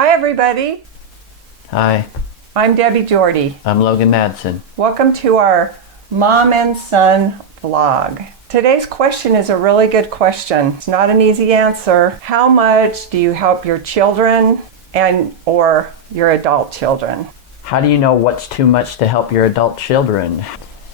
Hi everybody, Hi, I'm Debbie Jorde. I'm Logan Madsen. Welcome to our Mom and Son vlog. Today's question is a really good question. It's not an easy answer. How much do you help your children and or your adult children? How do you know what's too much to help your adult children?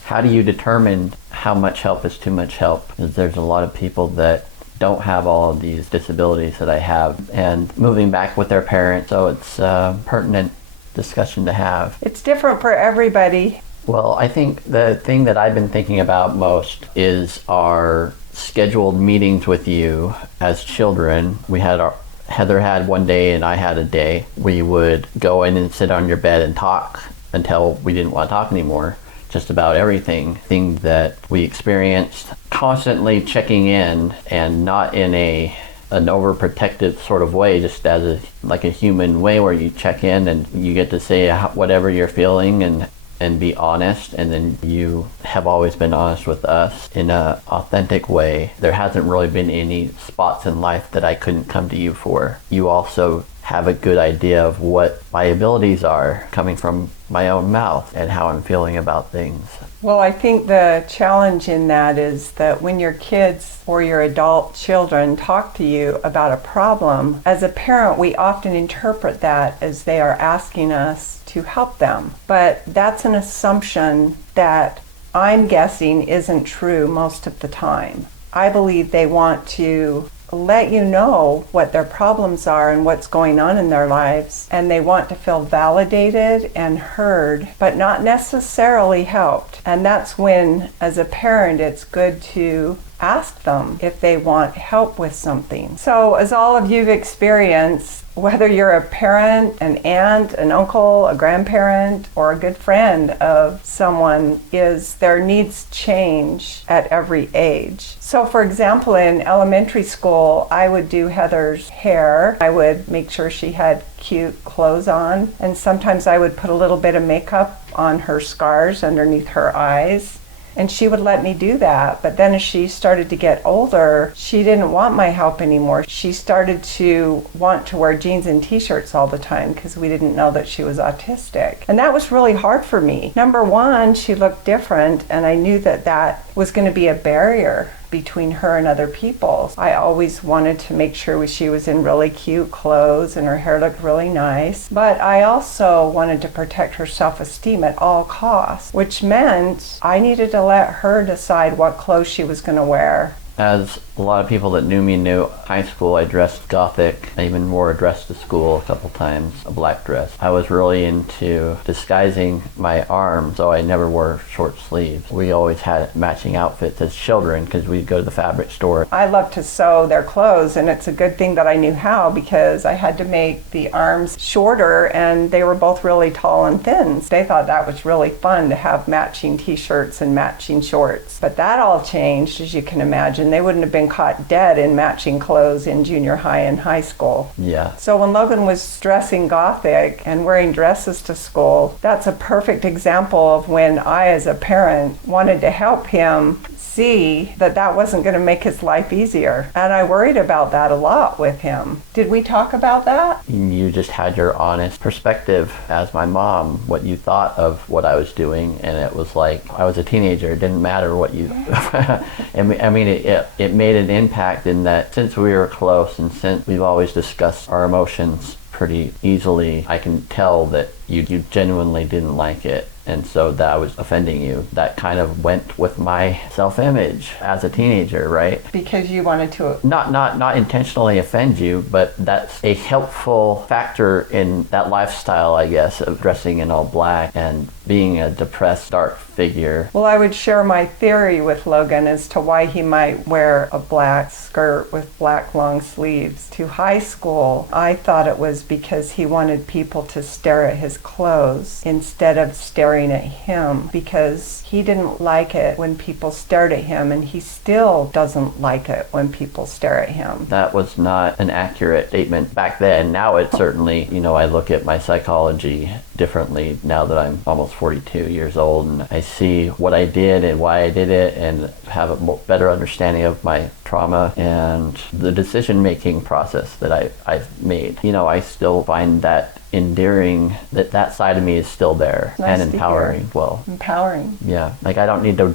How do you determine how much help is too much help? Because there's a lot of people that don't have all of these disabilities that I have and moving back with their parents, so it's a pertinent discussion to have. It's different for everybody. Well, I think the thing that I've been thinking about most is our scheduled meetings with you as children. Heather had one day and I had a day. We would go in and sit on your bed and talk until we didn't want to talk anymore. Just about everything. Things that we experienced, constantly checking in, and not in an overprotective sort of way, just as like a human way where you check in and you get to say whatever you're feeling and be honest, and then you have always been honest with us in an authentic way. There hasn't really been any spots in life that I couldn't come to you for. You also have a good idea of what my abilities are coming from my own mouth and how I'm feeling about things. Well, I think the challenge in that is that when your kids or your adult children talk to you about a problem, as a parent, we often interpret that as they are asking us to help them. But that's an assumption that I'm guessing isn't true most of the time. I believe they want to let you know what their problems are and what's going on in their lives, and they want to feel validated and heard, but not necessarily helped. And that's when, as a parent, it's good to ask them if they want help with something. So, as all of you've experienced, whether you're a parent, an aunt, an uncle, a grandparent, or a good friend of someone, is their needs change at every age. So for example, in elementary school, I would do Heather's hair. I would make sure she had cute clothes on, and sometimes I would put a little bit of makeup on her scars underneath her eyes. And she would let me do that. But then as she started to get older, she didn't want my help anymore. She started to want to wear jeans and t-shirts all the time because we didn't know that she was autistic. And that was really hard for me. Number one, she looked different, and I knew that that was going to be a barrier between her and other people. I always wanted to make sure she was in really cute clothes and her hair looked really nice. But I also wanted to protect her self-esteem at all costs, which meant I needed to let her decide what clothes she was going to wear. As a lot of people that knew me knew, high school I dressed gothic. I even wore a dress to school a couple times, a black dress. I was really into disguising my arms, so I never wore short sleeves. We always had matching outfits as children because we'd go to the fabric store. I love to sew their clothes, and it's a good thing that I knew how because I had to make the arms shorter, and they were both really tall and thin. They thought that was really fun to have matching t-shirts and matching shorts. But that all changed, as you can imagine. They wouldn't have been caught dead in matching clothes in junior high and high school. Yeah. So when Logan was dressing gothic and wearing dresses to school, that's a perfect example of when I, as a parent, wanted to help him see that that wasn't going to make his life easier. And I worried about that a lot with him. Did we talk about that? You just had your honest perspective as my mom, what you thought of what I was doing, and it was like I was a teenager. It didn't matter what you I mean it made an impact in that since we were close and since we've always discussed our emotions pretty easily, I can tell that you genuinely didn't like it. And so that was offending you. That kind of went with my self-image as a teenager, right? Because you wanted to... Not intentionally offend you, but that's a helpful factor in that lifestyle, I guess, of dressing in all black and being a depressed, dark figure. Well, I would share my theory with Logan as to why he might wear a black skirt with black long sleeves to high school. I thought it was because he wanted people to stare at his his clothes instead of staring at him, because he didn't like it when people stared at him, and he still doesn't like it when people stare at him. That was not an accurate statement back then. Now it certainly, I look at my psychology differently now that I'm almost 42 years old, and I see what I did and why I did it, and have a better understanding of my trauma and the decision-making process that I've made. I still find that endearing, that side of me is still there, nice and empowering. Well, empowering. Yeah, like I don't need to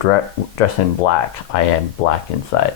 dress in black. I am black inside.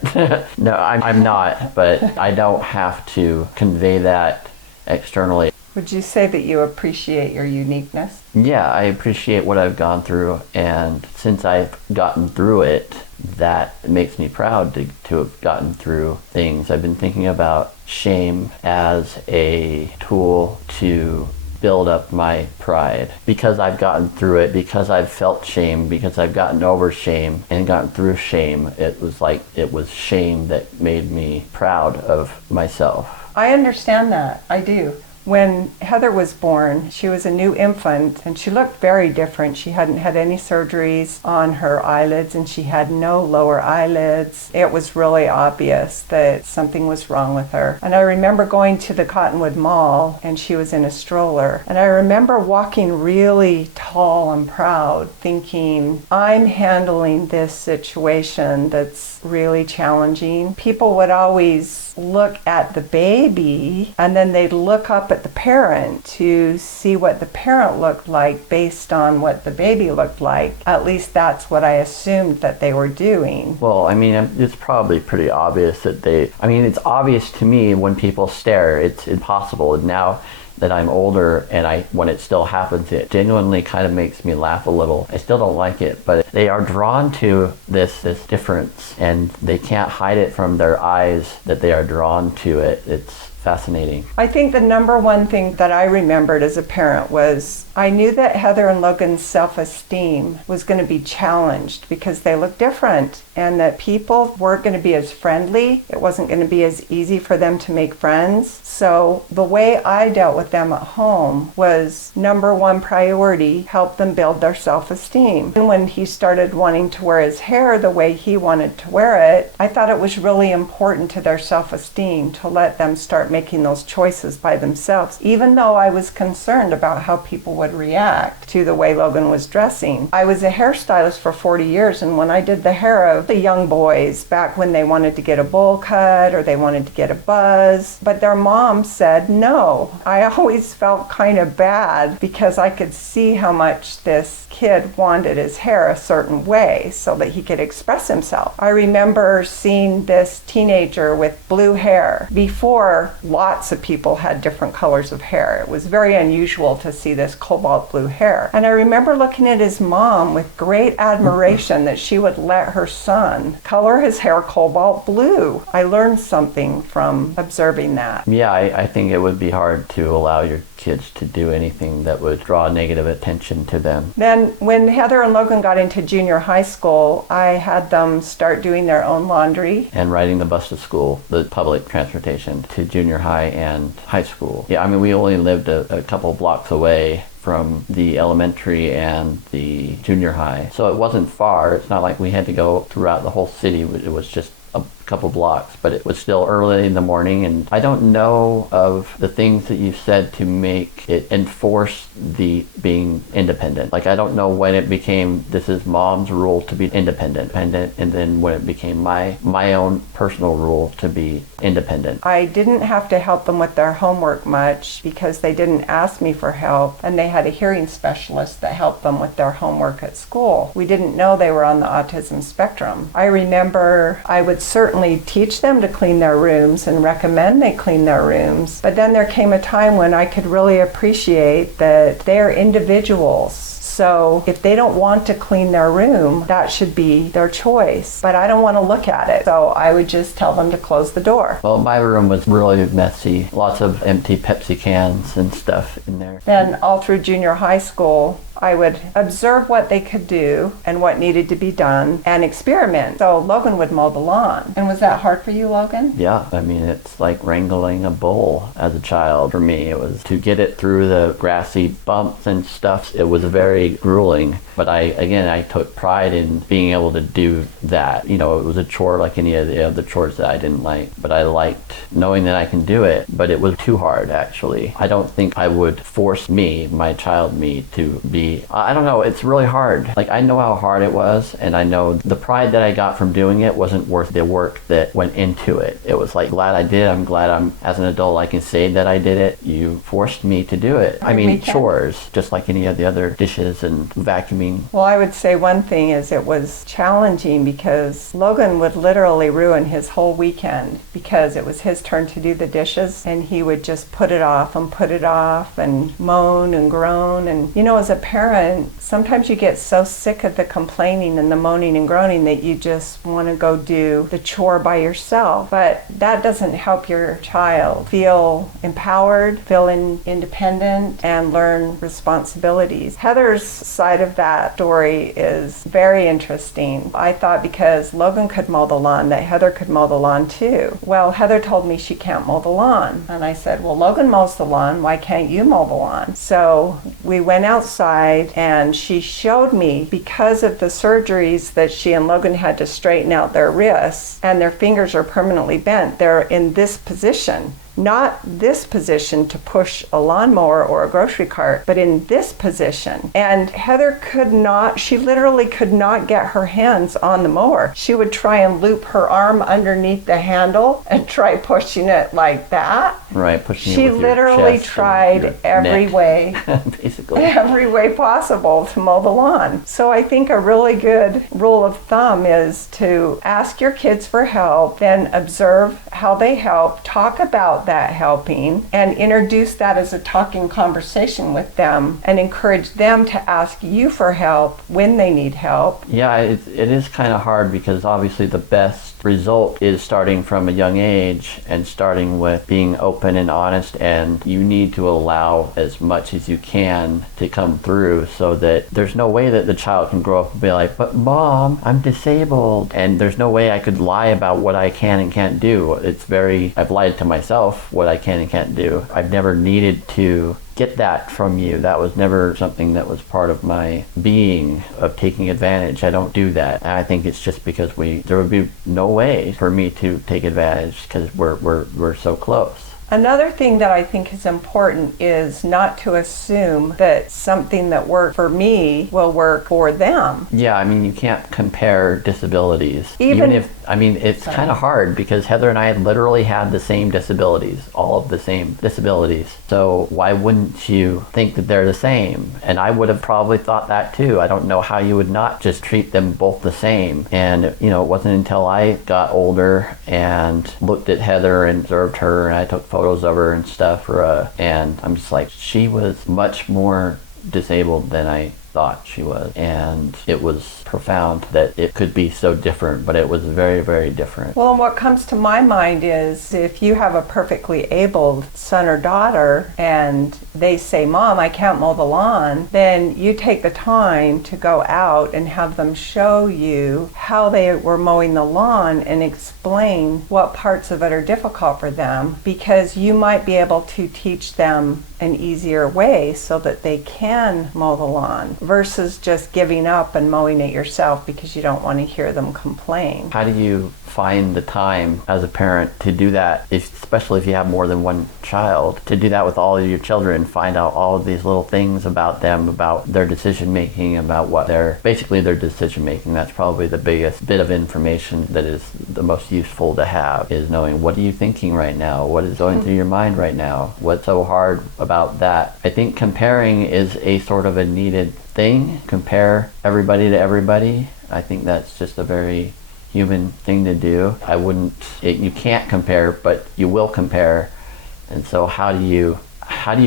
No, I'm not, but I don't have to convey that externally. Would you say that you appreciate your uniqueness? Yeah, I appreciate what I've gone through, and since I've gotten through it, that makes me proud to have gotten through things. I've been thinking about shame as a tool to build up my pride. Because I've gotten through it, because I've felt shame, because I've gotten over shame and gotten through shame, it was shame that made me proud of myself. I understand that. I do. When Heather was born, she was a new infant, and she looked very different. She hadn't had any surgeries on her eyelids, and she had no lower eyelids. It was really obvious that something was wrong with her. And I remember going to the Cottonwood Mall, and she was in a stroller. And I remember walking really tall and proud, thinking, I'm handling this situation that's really challenging. People would always look at the baby, and then they'd look up at the parent to see what the parent looked like based on what the baby looked like. At least that's what I assumed that they were doing. Well, it's probably pretty obvious that it's obvious to me when people stare. It's impossible. Now that I'm older, and when it still happens, it genuinely kind of makes me laugh a little. I still don't like it, but they are drawn to this difference, and they can't hide it from their eyes that they are drawn to it. It's fascinating. I think the number one thing that I remembered as a parent was I knew that Heather and Logan's self-esteem was going to be challenged because they looked different, and that people weren't going to be as friendly. It wasn't going to be as easy for them to make friends. So the way I dealt with them at home was number one priority, help them build their self-esteem. And when he started wanting to wear his hair the way he wanted to wear it, I thought it was really important to their self-esteem to let them start making those choices by themselves, even though I was concerned about how people would react to the way Logan was dressing. I was a hairstylist for 40 years, and when I did the hair of the young boys back when they wanted to get a bowl cut or they wanted to get a buzz, but their mom said no. I always felt kind of bad because I could see how much this kid wanted his hair a certain way so that he could express himself. I remember seeing this teenager with blue hair. Before, lots of people had different colors of hair. It was very unusual to see this cobalt blue hair. And I remember looking at his mom with great admiration that she would let her son color his hair cobalt blue. I learned something from observing that. Yeah, I think it would be hard to allow your kids to do anything that would draw negative attention to them. Then when Heather and Logan got into junior high school, I had them start doing their own laundry. And riding the bus to school, the public transportation to junior high and high school. Yeah, we only lived a couple blocks away from the elementary and the junior high. So it wasn't far. It's not like we had to go throughout the whole city. It was just a couple blocks, but it was still early in the morning, and I don't know of the things that you said to make it enforce the being independent. Like, I don't know when it became this is mom's rule to be independent, and then when it became my own personal rule to be independent. I didn't have to help them with their homework much because they didn't ask me for help, and they had a hearing specialist that helped them with their homework at school. We didn't know they were on the autism spectrum. I remember I would certainly teach them to clean their rooms and recommend they clean their rooms, but then there came a time when I could really appreciate that they're individuals. So if they don't want to clean their room, that should be their choice. But I don't want to look at it. So I would just tell them to close the door. Well, my room was really messy. Lots of empty Pepsi cans and stuff in there. Then all through junior high school, I would observe what they could do and what needed to be done and experiment. So Logan would mow the lawn. And was that hard for you, Logan? Yeah, I mean, it's like wrangling a bull as a child. For me, it was to get it through the grassy bumps and stuff. It was very grueling. But I took pride in being able to do that. You know, it was a chore like any of the other chores that I didn't like. But I liked knowing that I can do it. But it was too hard, actually. I don't think I would force my child me, to be, I don't know, it's really hard. Like, I know how hard it was, and I know the pride that I got from doing it wasn't worth the work that went into it. It was like, glad I did. I'm glad as an adult, I can say that I did it. You forced me to do it. I mean, chores, just like any of the other dishes and vacuuming. Well, I would say one thing is it was challenging because Logan would literally ruin his whole weekend because it was his turn to do the dishes, and he would just put it off and moan and groan. And, you know, as a parent, sometimes you get so sick of the complaining and the moaning and groaning that you just want to go do the chore by yourself. But that doesn't help your child feel empowered, feel independent, and learn responsibilities. Heather's side of that story is very interesting. I thought because Logan could mow the lawn that Heather could mow the lawn too. Well, Heather told me she can't mow the lawn. And I said, well, Logan mows the lawn, why can't you mow the lawn? So we went outside and she showed me, because of the surgeries that she and Logan had to straighten out their wrists and their fingers are permanently bent, they're in this position. Not this position to push a lawnmower or a grocery cart, but in this position. And Heather she literally could not get her hands on the mower. She would try and loop her arm underneath the handle and try pushing it like that. Right, pushing it She with your literally chest tried every neck. way, basically. every way possible to mow the lawn. So I think a really good rule of thumb is to ask your kids for help, then observe how they help, talk about that helping, and introduce that as a talking conversation with them and encourage them to ask you for help when they need help. Yeah, it is kind of hard because obviously the best result is starting from a young age and starting with being open and honest, and you need to allow as much as you can to come through so that there's no way that the child can grow up and be like, but Mom, I'm disabled. And there's no way I could lie about what I can and can't do. I've lied to myself what I can and can't do. I've never needed to get that from you. That was never something that was part of my being, of taking advantage. I don't do that. And I think it's just because there would be no way for me to take advantage because we're so close. Another thing that I think is important is not to assume that something that worked for me will work for them. Yeah, I mean, you can't compare disabilities. Even if, I mean, it's kind of hard because Heather and I literally had the same disabilities, all of the same disabilities. So why wouldn't you think that they're the same? And I would have probably thought that too. I don't know how you would not just treat them both the same. And, you know, it wasn't until I got older and looked at Heather and observed her, and I took photos of her and stuff, and I'm just like, she was much more disabled than I thought she was. And it was profound that it could be so different, but it was very, very different. Well, and what comes to my mind is if you have a perfectly abled son or daughter and they say, Mom, I can't mow the lawn, then you take the time to go out and have them show you how they were mowing the lawn and explain what parts of it are difficult for them, because you might be able to teach them an easier way so that they can mow the lawn versus just giving up and mowing it yourself because you don't want to hear them complain. How do you find the time as a parent to do that, especially if you have more than one child, to do that with all of your children, find out all of these little things about them, about their decision making, about basically their decision making. That's probably the biggest bit of information that is the most useful to have, is knowing, what are you thinking right now? What is going through your mind right now? What's so hard about that? I think comparing is a sort of a needed thing. Compare everybody to everybody. I think that's just a very human thing to do. You can't compare, but you will compare. And so how do you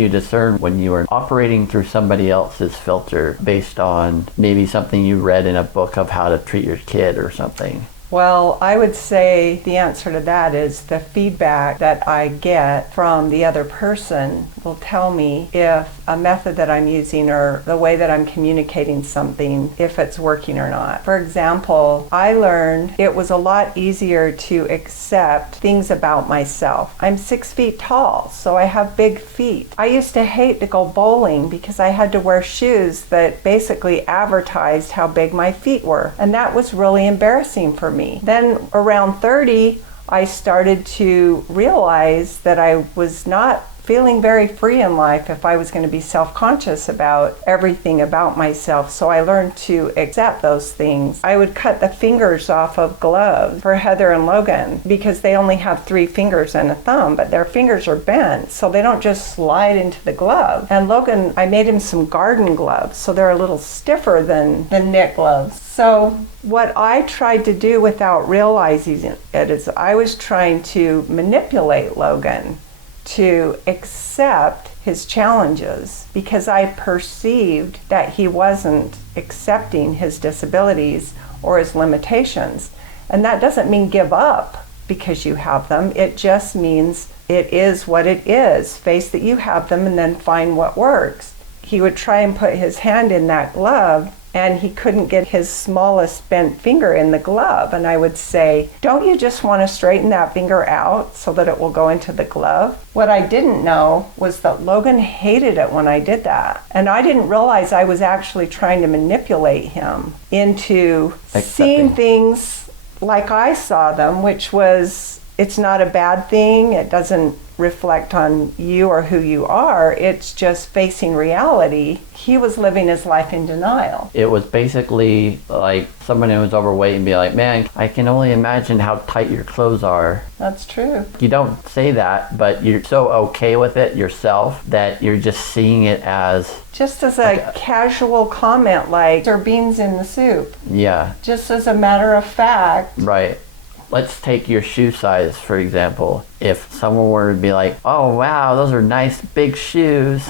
discern when you are operating through somebody else's filter based on maybe something you read in a book of how to treat your kid or something? Well, I would say the answer to that is the feedback that I get from the other person will tell me if a method that I'm using or the way that I'm communicating something, if it's working or not. For example, I learned it was a lot easier to accept things about myself. I'm 6 feet tall, so I have big feet. I used to hate to go bowling because I had to wear shoes that basically advertised how big my feet were, and that was really embarrassing for me. Then around 30, I started to realize that I was not feeling very free in life if I was going to be self-conscious about everything about myself. So I learned to accept those things. I would cut the fingers off of gloves for Heather and Logan because they only have 3 fingers and a thumb, but their fingers are bent, so they don't just slide into the glove. And Logan, I made him some garden gloves, so they're a little stiffer than knit gloves. So what I tried to do without realizing it is I was trying to manipulate Logan to accept his challenges because I perceived that he wasn't accepting his disabilities or his limitations. And that doesn't mean give up because you have them. It just means it is what it is. Face that you have them and then find what works. He would try and put his hand in that glove and he couldn't get his smallest bent finger in the glove. And I would say, don't you just want to straighten that finger out so that it will go into the glove? What I didn't know was that Logan hated it when I did that. And I didn't realize I was actually trying to manipulate him into seeing things like I saw them, which was, it's not a bad thing. It doesn't reflect on you or who you are. It's just facing reality. He was living his life in denial. It was basically like someone who was overweight and be like, man, I can only imagine how tight your clothes are. That's true. You don't say that, but you're so okay with it yourself that you're just seeing it as... Just as a casual comment like, there are beans in the soup. Yeah. Just as a matter of fact. Right. Let's take your shoe size, for example. If someone were to be like, oh, wow, those are nice big shoes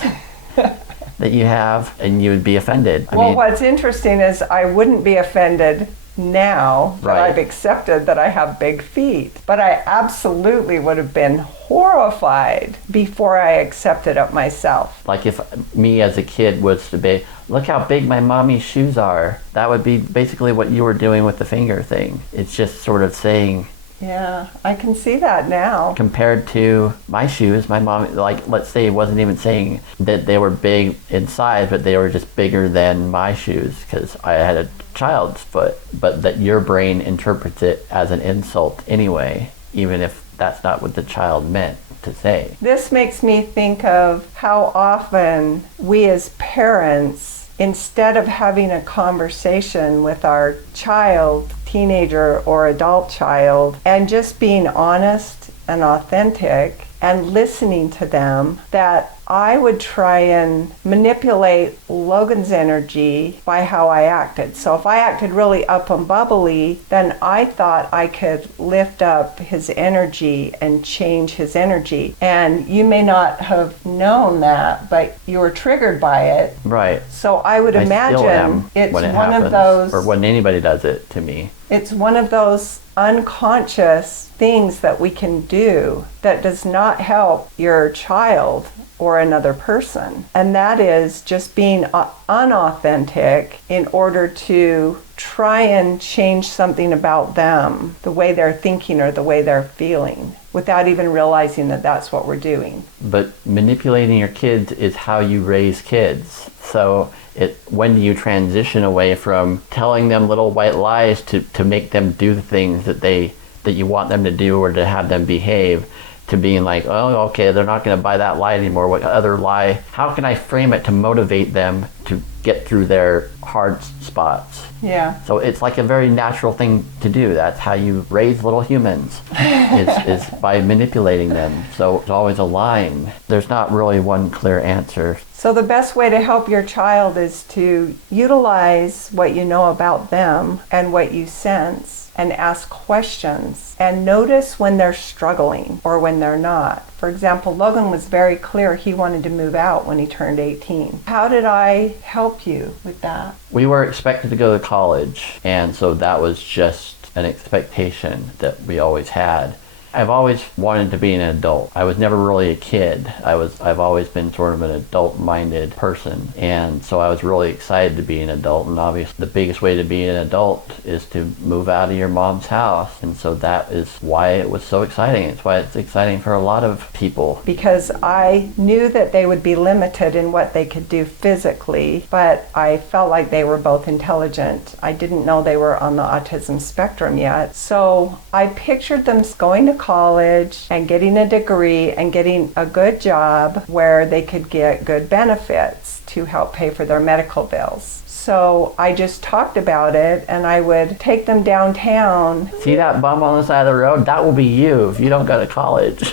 that you have, and you would be offended. Well, what's interesting is I wouldn't be offended now that I've accepted that I have big feet. But I absolutely would have been horrified before I accepted it myself. Like if me as a kid was to be, look how big my mommy's shoes are. That would be basically what you were doing with the finger thing. It's just sort of saying... Yeah, I can see that now. Compared to my shoes, my mom, like, let's say it wasn't even saying that they were big in size, but they were just bigger than my shoes because I had a child's foot. But that your brain interprets it as an insult anyway, even if that's not what the child meant to say. This makes me think of how often we as parents, instead of having a conversation with our child, teenager or adult child, and just being honest and authentic and listening to them, that I would try and manipulate Logan's energy by how I acted. So if I acted really up and bubbly, then I thought I could lift up his energy and change his energy. And you may not have known that, but you were triggered by it. Right. So I would imagine it's one of those... Or when anybody does it to me. It's one of those unconscious things that we can do that does not help your child or another person. And that is just being unauthentic in order to try and change something about them, the way they're thinking or the way they're feeling, without even realizing that that's what we're doing. But manipulating your kids is how you raise kids. So when do you transition away from telling them little white lies to make them do the things that you want them to do or to have them behave, to being like, oh, okay, they're not going to buy that lie anymore. What other lie? How can I frame it to motivate them to get through their hard spots? Yeah. So it's like a very natural thing to do. That's how you raise little humans, is by manipulating them. So there's always a line. There's not really one clear answer. So the best way to help your child is to utilize what you know about them and what you sense and ask questions and notice when they're struggling or when they're not. For example, Logan was very clear he wanted to move out when he turned 18. How did I help you with that? We were expected to go to college, and so that was just an expectation that we always had. I've always wanted to be an adult. I was never really a kid. I've always been sort of an adult-minded person. And so I was really excited to be an adult. And obviously the biggest way to be an adult is to move out of your mom's house. And so that is why it was so exciting. It's why it's exciting for a lot of people. Because I knew that they would be limited in what they could do physically, but I felt like they were both intelligent. I didn't know they were on the autism spectrum yet. So I pictured them going to college and getting a degree and getting a good job where they could get good benefits to help pay for their medical bills. So I just talked about it, and I would take them downtown. See that bum on the side of the road? That will be you if you don't go to college.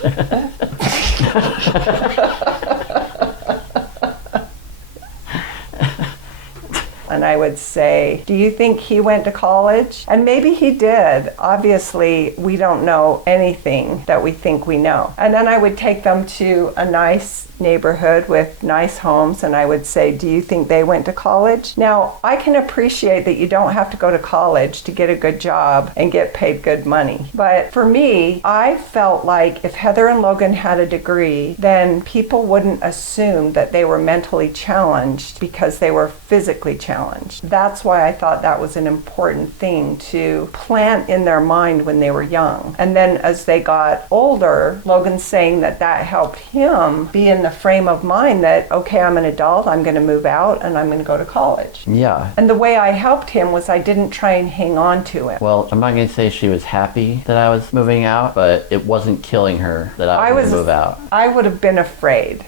And I would say, do you think he went to college? And maybe he did. Obviously, we don't know anything that we think we know. And then I would take them to a nice neighborhood with nice homes, and I would say, do you think they went to college? Now, I can appreciate that you don't have to go to college to get a good job and get paid good money. But for me, I felt like if Heather and Logan had a degree, then people wouldn't assume that they were mentally challenged because they were physically challenged. That's why I thought that was an important thing to plant in their mind when they were young. And then as they got older, Logan's saying that that helped him be in the frame of mind that, okay, I'm an adult, I'm going to move out, and I'm going to go to college. Yeah. And the way I helped him was I didn't try and hang on to it. Well, I'm not going to say she was happy that I was moving out, but it wasn't killing her that I was going to move out. I would have been afraid.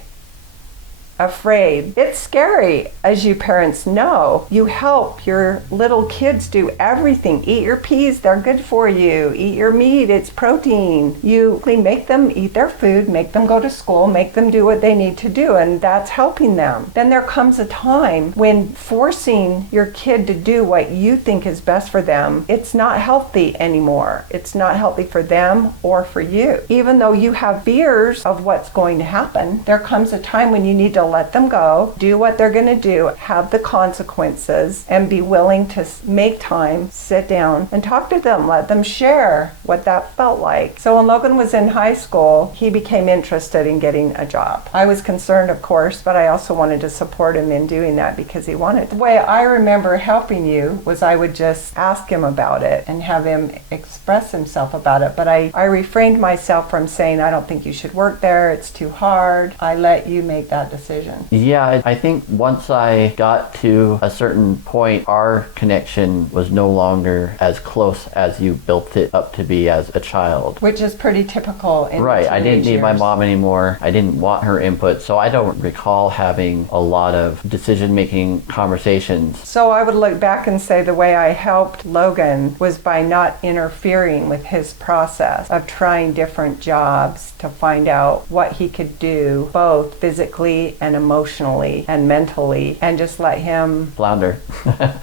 It's scary, as you parents know. You help your little kids do everything. Eat your peas, they're good for you. Eat your meat, it's protein. You make them eat their food, make them go to school, make them do what they need to do, and that's helping them. Then there comes a time when forcing your kid to do what you think is best for them, it's not healthy anymore. It's not healthy for them or for you. Even though you have fears of what's going to happen, there comes a time when you need to let them go, do what they're going to do, have the consequences, and be willing to make time, sit down, and talk to them. Let them share what that felt like. So when Logan was in high school, he became interested in getting a job. I was concerned, of course, but I also wanted to support him in doing that because he wanted. The way I remember helping you was I would just ask him about it and have him express himself about it. But I refrained myself from saying, I don't think you should work there, it's too hard. I let you make that decision. Yeah, I think once I got to a certain point, our connection was no longer as close as you built it up to be as a child. Which is pretty typical in Right, I didn't need my years. mom anymore. I didn't want her input, so I don't recall having a lot of decision-making conversations. So I would look back and say the way I helped Logan was by not interfering with his process of trying different jobs to find out what he could do, both physically and emotionally and mentally, and just let him Flounder.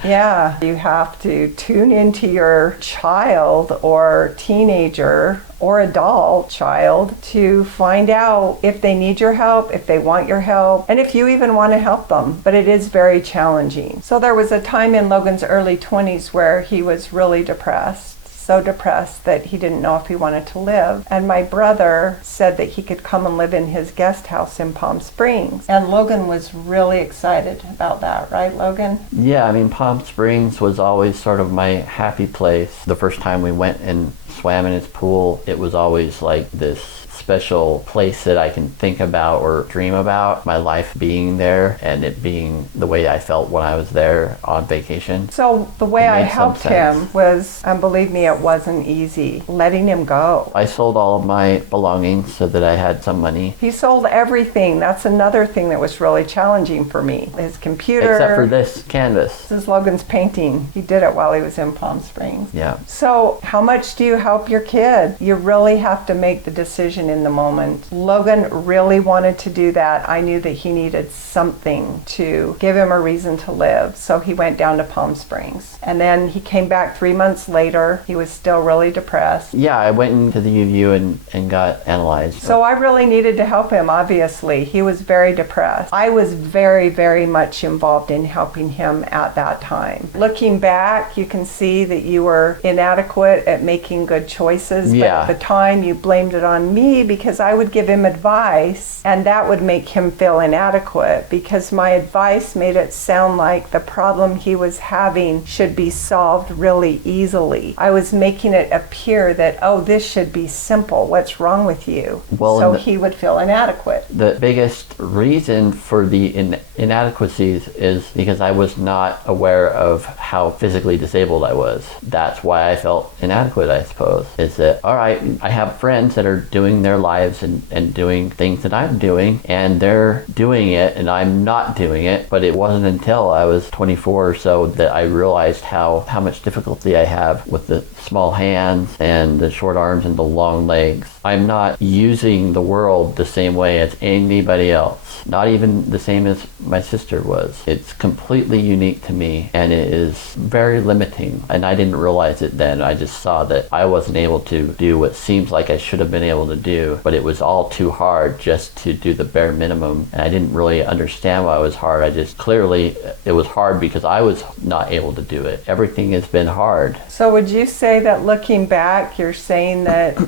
Yeah, you have to tune into your child or teenager or adult child to find out if they need your help, if they want your help, and if you even want to help them. But it is very challenging. So there was a time in Logan's early 20s where he was really depressed. So depressed that he didn't know if he wanted to live. And my brother said that he could come and live in his guest house in Palm Springs. And Logan was really excited about that, right, Logan? Yeah, I mean, Palm Springs was always sort of my happy place. The first time we went and swam in his pool, it was always like this special place that I can think about or dream about, my life being there and it being the way I felt when I was there on vacation. So the way I helped him was, and believe me, it wasn't easy, letting him go. I sold all of my belongings so that I had some money. He sold everything. That's another thing that was really challenging for me. His computer. Except for this canvas. This is Logan's painting. He did it while he was in Palm Springs. Yeah. So how much do you help your kid? You really have to make the decision emotion in the moment. Logan really wanted to do that. I knew that he needed something to give him a reason to live, so he went down to Palm Springs. And then he came back 3 months later. He was still really depressed. Yeah, I went into the UVU and got analyzed. So I really needed to help him, obviously. He was very depressed. I was very, very much involved in helping him at that time. Looking back, you can see that you were inadequate at making good choices. Yeah. But at the time, you blamed it on me because I would give him advice, and that would make him feel inadequate because my advice made it sound like the problem he was having should be solved really easily. I was making it appear that, oh, this should be simple. What's wrong with you? Well, so he would feel inadequate. The biggest reason for the inadequacies is because I was not aware of how physically disabled I was. That's why I felt inadequate, I suppose. Is that, all right, I have friends that are doing their lives and doing things that I'm doing, and they're doing it and I'm not doing it. But it wasn't until I was 24 or so that I realized how much difficulty I have with the small hands and the short arms and the long legs. I'm not using the world the same way as anybody else, not even the same as my sister was. It's completely unique to me, and it is very limiting, and I didn't realize it then. I just saw that I wasn't able to do what seems like I should have been able to do, but it was all too hard just to do the bare minimum, and I didn't really understand why it was hard. I just clearly, it was hard because I was not able to do it. Everything has been hard. So would you say that looking back, you're saying that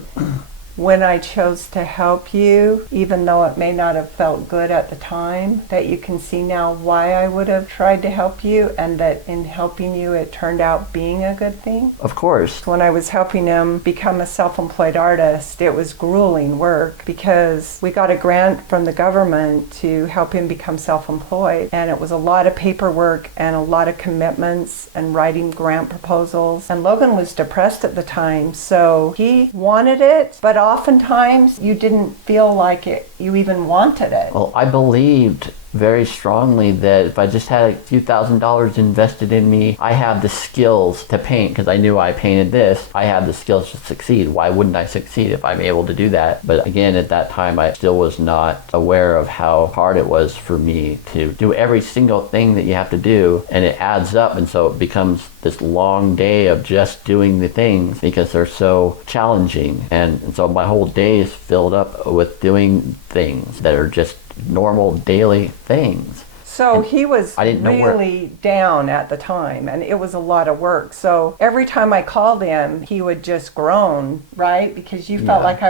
when I chose to help you, even though it may not have felt good at the time, that you can see now why I would have tried to help you, and that in helping you it turned out being a good thing? Of course. When I was helping him become a self-employed artist, it was grueling work because we got a grant from the government to help him become self-employed, and it was a lot of paperwork and a lot of commitments and writing grant proposals. And Logan was depressed at the time, so he wanted it, but oftentimes you didn't feel like you even wanted it. Well, I believed very strongly that if I just had a few $1,000s invested in me, I have the skills to paint because I knew I painted this. I have the skills to succeed. Why wouldn't I succeed if I'm able to do that? But again, at that time, I still was not aware of how hard it was for me to do every single thing that you have to do, and it adds up, and so it becomes this long day of just doing the things because they're so challenging. And so my whole day is filled up with doing things that are just normal daily things. So he was really down at the time, and it was a lot of work. So every time I called him, he would just groan, right? Because you felt like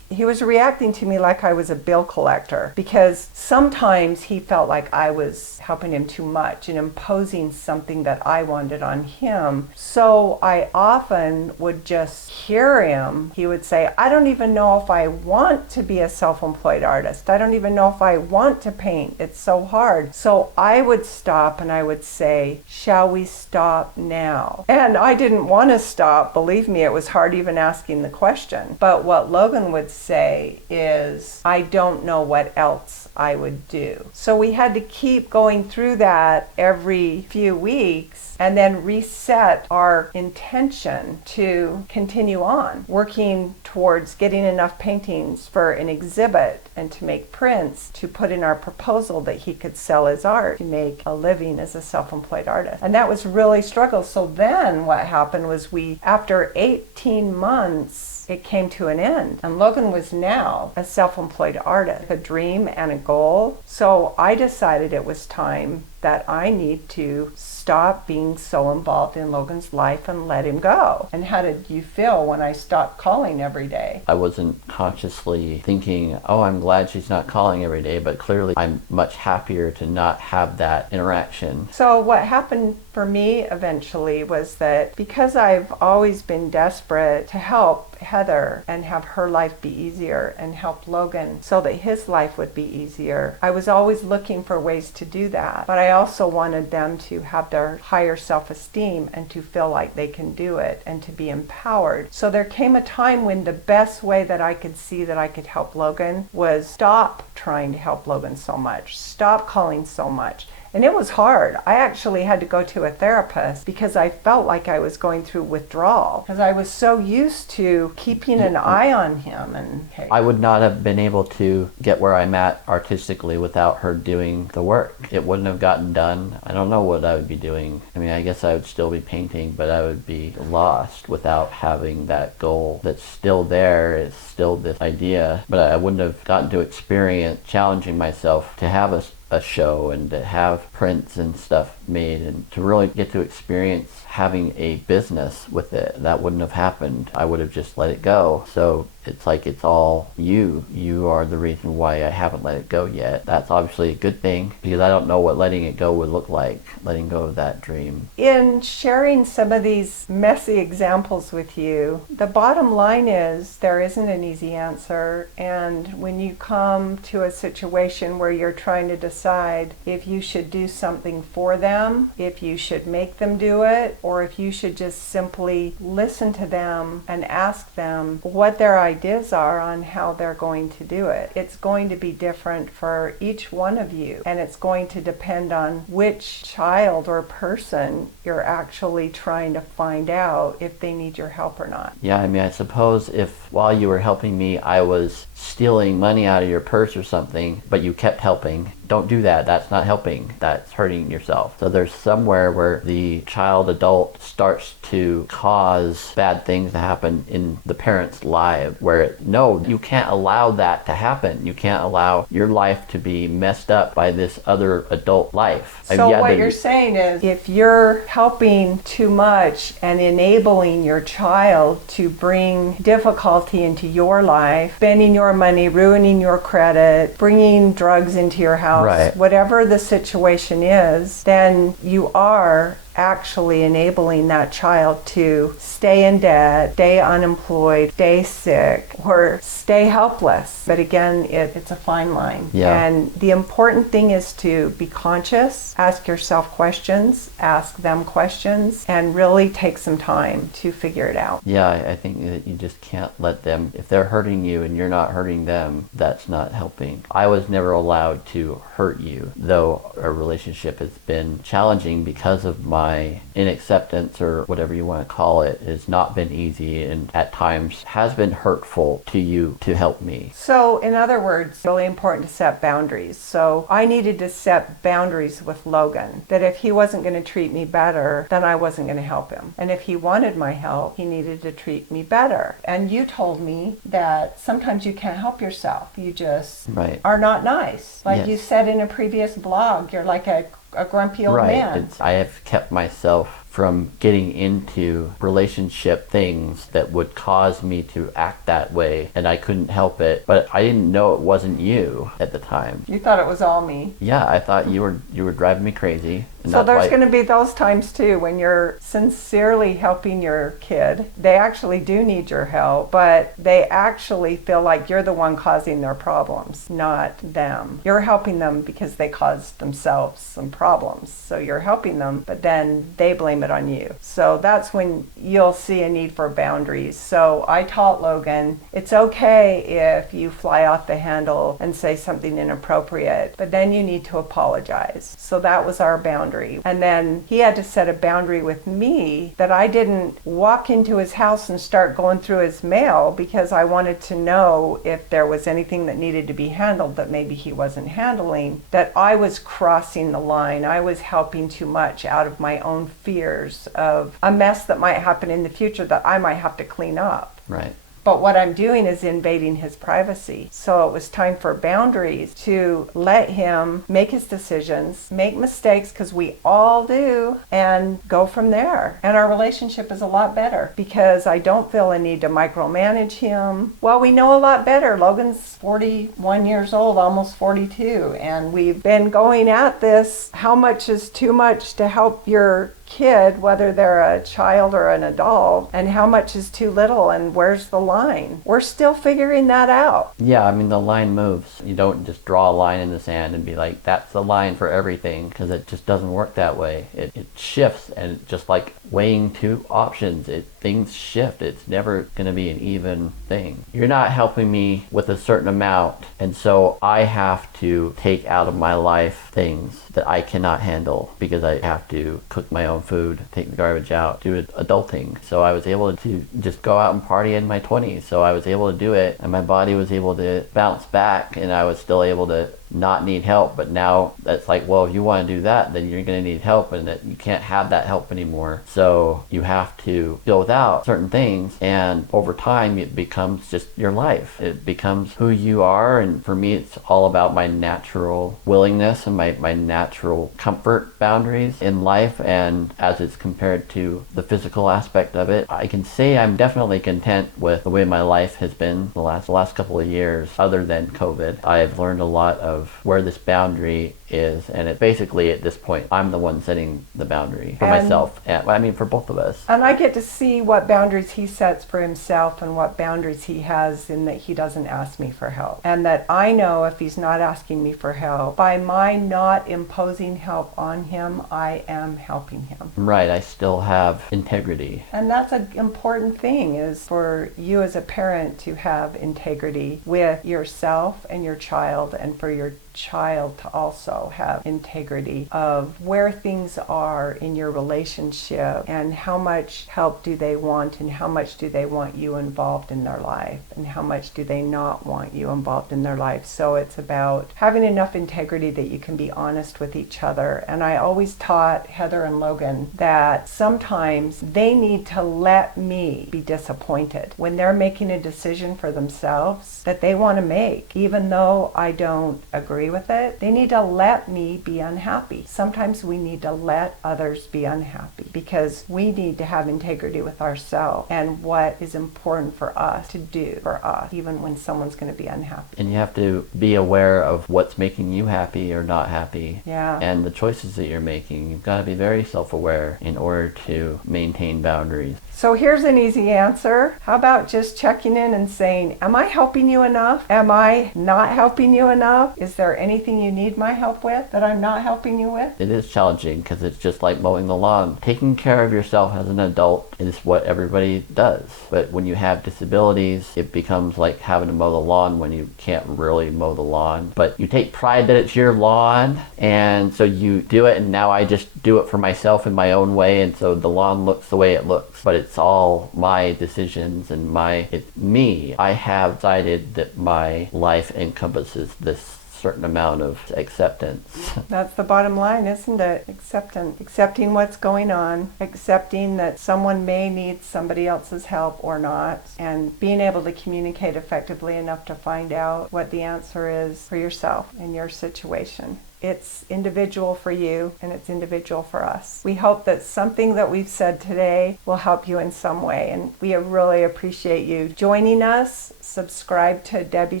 he was reacting to me like I was a bill collector. Because sometimes he felt like I was helping him too much and imposing something that I wanted on him. So I often would just hear him. He would say, I don't even know if I want to be a self-employed artist. I don't even know if I want to paint. It's so hard. So I would stop and I would say, shall we stop now? And I didn't want to stop. Believe me, it was hard even asking the question. But what Logan would say is, I don't know what else I would do. So we had to keep going through that every few weeks and then reset our intention to continue on, working towards getting enough paintings for an exhibit and to make prints to put in our proposal that he could sell his art to make a living as a self-employed artist. And that was really struggle. So then what happened was after 18 months, it came to an end. And Logan was now a self-employed artist, a dream and a goal. So I decided it was time that I need to stop being so involved in Logan's life and let him go. And how did you feel when I stopped calling every day? I wasn't consciously thinking, oh, I'm glad she's not calling every day, but clearly I'm much happier to not have that interaction. So what happened for me eventually was that because I've always been desperate to help Heather and have her life be easier and help Logan so that his life would be easier, I was always looking for ways to do that. But I also wanted them to have their higher self-esteem and to feel like they can do it and to be empowered. So there came a time when the best way that I could see that I could help Logan was stop trying to help Logan so much, stop calling so much, And it was hard. I actually had to go to a therapist because I felt like I was going through withdrawal because I was so used to keeping an eye on him. And I would not have been able to get where I'm at artistically without her doing the work. It wouldn't have gotten done. I don't know what I would be doing. I mean, I guess I would still be painting, but I would be lost without having that goal that's still there. It's still this idea, but I wouldn't have gotten to experience challenging myself to have a show and to have prints and stuff made and to really get to experience having a business with it. That wouldn't have happened. I would have just let it go. So it's like it's all you. You are the reason why I haven't let it go yet. That's obviously a good thing because I don't know what letting it go would look like, letting go of that dream. In sharing some of these messy examples with you, the bottom line is there isn't an easy answer. And when you come to a situation where you're trying to decide if you should do something for them, if you should make them do it, or if you should just simply listen to them and ask them what their ideas are on how they're going to do it. It's going to be different for each one of you, and it's going to depend on which child or person you're actually trying to find out if they need your help or not. Yeah, I mean, I suppose if while you were helping me, I was stealing money out of your purse or something, but you kept helping, don't do that. That's not helping. That's hurting yourself. So there's somewhere where the child adult starts to cause bad things to happen in the parent's life where no, you can't allow that to happen. You can't allow your life to be messed up by this other adult life. So what you're saying is if you're helping too much and enabling your child to bring difficulty into your life, spending your money, ruining your credit, bringing drugs into your house, right, whatever the situation is, then you are actually enabling that child to stay in debt, stay unemployed, stay sick, or stay helpless. But again, it's a fine line. Yeah. And the important thing is to be conscious, ask yourself questions, ask them questions, and really take some time to figure it out. Yeah, I think that you just can't let them, if they're hurting you and you're not hurting them, that's not helping. I was never allowed to hurt you, though our relationship has been challenging because of my inacceptance, or whatever you want to call it, has not been easy and at times has been hurtful to you to help me. So in other words, it's really important to set boundaries. So I needed to set boundaries with Logan, that if he wasn't going to treat me better, then I wasn't going to help him. And if he wanted my help, he needed to treat me better. And you told me that sometimes you can't help yourself. You just are not nice. Like you said in a previous blog, you're like a grumpy old man. I have kept myself from getting into relationship things that would cause me to act that way, and I couldn't help it. But I didn't know it wasn't you at the time. You thought it was all me. Yeah, I thought you were driving me crazy. So there's going to be those times too when you're sincerely helping your kid. They actually do need your help, but they actually feel like you're the one causing their problems, not them. You're helping them because they caused themselves some problems. So you're helping them, but then they blame it on you. So that's when you'll see a need for boundaries. So I taught Logan, it's okay if you fly off the handle and say something inappropriate, but then you need to apologize. So that was our boundary. And then he had to set a boundary with me that I didn't walk into his house and start going through his mail because I wanted to know if there was anything that needed to be handled that maybe he wasn't handling, that I was crossing the line. I was helping too much out of my own fears of a mess that might happen in the future that I might have to clean up. Right. But what I'm doing is invading his privacy. So it was time for boundaries to let him make his decisions, make mistakes, because we all do, and go from there. And our relationship is a lot better because I don't feel a need to micromanage him. Well, we know a lot better. Logan's 41 years old, almost 42, and we've been going at this. How much is too much to help your kid, whether they're a child or an adult, and how much is too little and where's the line. We're still figuring that out. Yeah, I mean, the line moves. You don't just draw a line in the sand and be like, that's the line for everything, because it just doesn't work that way. It shifts, and just like weighing two options, things shift. It's never going to be an even thing. You're not helping me with a certain amount, and so I have to take out of my life things that I cannot handle because I have to cook my own food, take the garbage out, do adulting. So I was able to just go out and party in my 20s. So I was able to do it, and my body was able to bounce back, and I was still able to not need help. But now that's like, well, if you want to do that, then you're going to need help, and that you can't have that help anymore. So you have to deal without certain things, and over time it becomes just your life. It becomes who you are. And for me, it's all about my natural willingness and my natural comfort boundaries in life, and as it's compared to the physical aspect of it, I can say I'm definitely content with the way my life has been the last couple of years. Other than COVID, I've learned a lot of where this boundary is, and it basically at this point I'm the one setting the boundary for myself, and I mean for both of us. And I get to see what boundaries he sets for himself and what boundaries he has in that he doesn't ask me for help, and that I know if he's not asking me for help, by my not imposing help on him, I am helping him. Right, I still have integrity. And that's an important thing, is for you as a parent to have integrity with yourself and your child, and for your child to also have integrity of where things are in your relationship, and how much help do they want, and how much do they want you involved in their life, and how much do they not want you involved in their life. So it's about having enough integrity that you can be honest with each other. And I always taught Heather and Logan that sometimes they need to let me be disappointed when they're making a decision for themselves that they want to make, even though I don't agree with it. They need to let me be unhappy. Sometimes we need to let others be unhappy because we need to have integrity with ourselves and what is important for us to do for us, even when someone's going to be unhappy. And you have to be aware of what's making you happy or not happy. Yeah. And the choices that you're making. You've got to be very self-aware in order to maintain boundaries. So here's an easy answer. How about just checking in and saying, am I helping you enough? Am I not helping you enough? Is there anything you need my help with that I'm not helping you with? It is challenging because it's just like mowing the lawn. Taking care of yourself as an adult is what everybody does. But when you have disabilities, it becomes like having to mow the lawn when you can't really mow the lawn. But you take pride that it's your lawn, and so you do it, and now I just do it for myself in my own way, and so the lawn looks the way it looks. But it's all my decisions and it's me. I have decided that my life encompasses this certain amount of acceptance. That's the bottom line, isn't it? Acceptance. Accepting what's going on, accepting that someone may need somebody else's help or not, and being able to communicate effectively enough to find out what the answer is for yourself in your situation. It's individual for you, and it's individual for us. We hope that something that we've said today will help you in some way, and we really appreciate you joining us. Subscribe to Debbie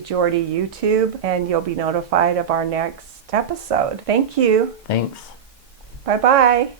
Jorde YouTube, and you'll be notified of our next episode. Thank you. Thanks. Bye-bye.